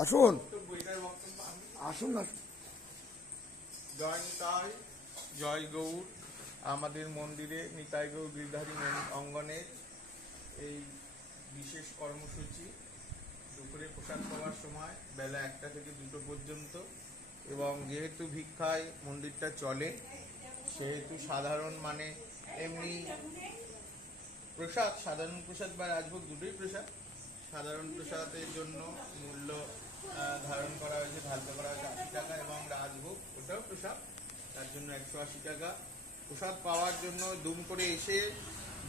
আসুন আসুন না। জয় নিতাই, জয় গৌর। আমাদের মন্দিরে নিতাই গৌর গিরধারী অঙ্গনের এই বিশেষ কর্মসূচি দুপুরে প্রসাদ পাওয়ার সময় বেলা 1টা থেকে 2টো পর্যন্ত। এবং যেহেতু ভিক্ষায় মন্দিরটা চলে সেহেতু সাধারণ মানে এমনি প্রসাদ, সাধারণ প্রসাদ বা রাজভোগ দুটোই প্রসাদ। সাধারণ প্রসাদের জন্য মূল্য ধারণ করা হয়েছে, ধার্য করা হয়েছে 80 টাকা, এবং রাজভোগ ওটাও প্রসাদ, তার জন্য 180 টাকা। প্রসাদ পাওয়ার জন্য দুম করে এসে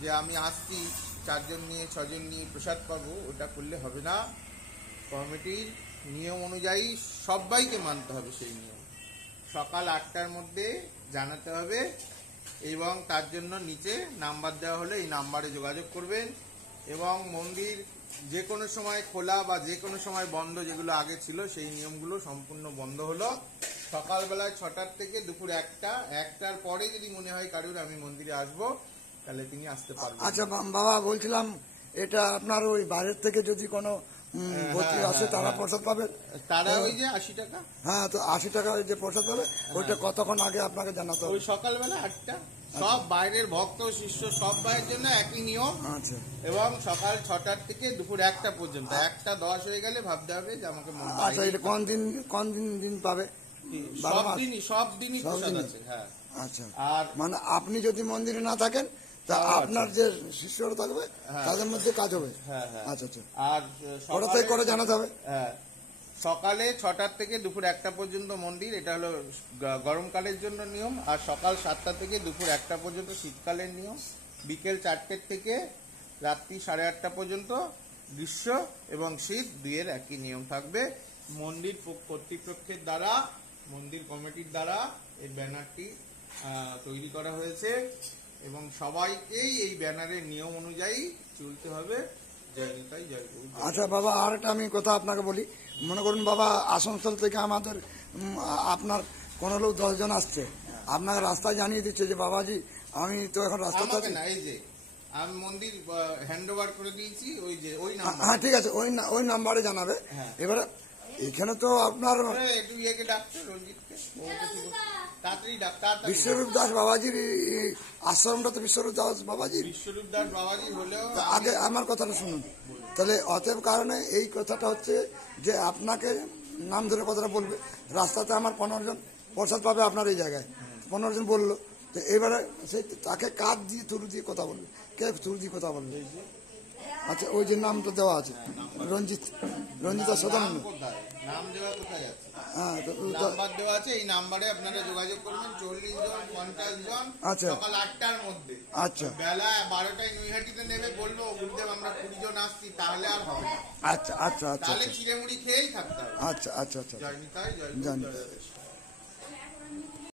যে আমি আসছি 4 জন নিয়ে 6 জন নিয়ে প্রসাদ পাবো, ওটা করলে হবে না। কমিটির নিয়ম অনুযায়ী সবাইকে মানতে হবে সেই নিয়ম। সকাল 8টার মধ্যে জানাতে হবে, এবং তার জন্য নিচে নাম্বার দেওয়া হলে এই নাম্বারে যোগাযোগ করবেন। এবং মন্দির যে কোনো সময় খোলা বা যে কোনো সময় বন্ধ, যেগুলো আগে ছিল সেই নিয়মগুলো সম্পূর্ণ বন্ধ হলো। সকালবেলায় 6টার থেকে দুপুর 1টার পরে যদি মনে হয় কারুর আমি মন্দিরে আসবো, তাহলে তিনি আসতে পারবেন। আচ্ছা বাবা, বলছিলাম এটা আপনার ওই বাইরের থেকে যদি কোনো আসে তারা প্রসাদ পাবে, তারা ওই যে 80 টাকা। হ্যাঁ, তো 80 টাকা যে প্রসাদ পাবে ওইটা কতক্ষণ আগে আপনাকে জানাতে হবে? ওই সকালবেলা 8টা। সব বাইরের ভক্ত শিষ্য সব ভাইয়ের জন্য একই নিয়ম। আচ্ছা। এবং সকাল 6টার থেকে দুপুর 1টা পর্যন্ত। 1টা 10 হয়ে গেলে ভাবতে হবে যে আমাকে আচ্ছা, এটা কোন দিন পাবে? সব দিনই প্রসাদ আছে। হ্যাঁ। আচ্ছা, আর মানে আপনি যদি মন্দিরে না থাকেন তা আপনার যে শিষ্যরা থাকবে তাদের মধ্যে কাজ হবে। হ্যাঁ। আচ্ছা আচ্ছা। আর ওটা থেকে করে জানাতে হবে। হ্যাঁ, সকালে 6টার থেকে দুপুর 1টা পর্যন্ত মন্দির, এটা হলো গরমকালের জন্য নিয়ম। আর সকাল 7টা থেকে দুপুর 1টা পর্যন্ত শীতকালের নিয়ম। বিকেল 4টে থেকে রাত্রি 8:30 পর্যন্ত গ্রীষ্ম এবং শীত দুইয়ের একই নিয়ম থাকবে। মন্দির কর্তৃপক্ষের দ্বারা, মন্দির কমিটির দ্বারা এই ব্যানারটি তৈরি করা হয়েছে, এবং সবাইকেই এই ব্যানারের নিয়ম অনুযায়ী চলতে হবে। জয় নিতাই, জয় গৌর। আচ্ছা বাবা, আর একটা আমি কথা আপনাকে বলি। মনে করুন বাবা, আসানসোল থেকে আমাদের আপনার কোনো লোক 10 জন আসছে, আপনাকে রাস্তায় জানিয়ে দিচ্ছে যে বাবাজি আমি তো এখন রাস্তাতে আছি। এই যে আমি মন্দির হ্যান্ড ওভার করে দিয়েছি, ওই নাম্বার। হ্যাঁ ঠিক আছে, ওই নাম্বারে জানাবে। এবারে এখানে তো আপনার একটু ইয়েকে ডাকছে, রঞ্জিতকে, তাড়াতাড়ি ডাক্তার বিশ্বরূপ দাস বাবাজির আশ্রমটা তো বিশ্বরূপ দাস বাবাজির। বিশ্বরূপ দাস বাবাজি হলেও আগে আমার কথাটা শুনুন। তাহলে অতএব কারণে এই কথাটা হচ্ছে যে আপনাকে নাম ধরে কথাটা বলবে। রাস্তাতে আমার 15 জন প্রসাদ পাবে আপনার এই জায়গায়, 15 জন বললো। তো এবারে সেই তাকে কাজ দিয়ে থ্রু দিয়ে কথা বলবে, কে থ্রু দিয়ে কথা বলবে? আচ্ছা, ওই যে নামটা দেওয়া আছে রঞ্জিত সদানন্দ। নাম দেওয়া কোথায় আছে? হ্যাঁ, নাম্বার দেওয়া আছে, এই নাম্বারে আপনারা যোগাযোগ করবেন। 40 জন 50 জন। আচ্ছা। সকাল 8টার মধ্যে। আচ্ছা। বেলা 12টায় নৈহাটিতে নেবে, বলবো গুরুদেব আমরা 20 জন আসছি, তাহলে আর হবে না। আচ্ছা আচ্ছা আচ্ছা, তাহলে চিড়েমুড়ি খেয়েই থাকতে হবে। আচ্ছা আচ্ছা আচ্ছা। জয় নিতাই, জয় গৌর।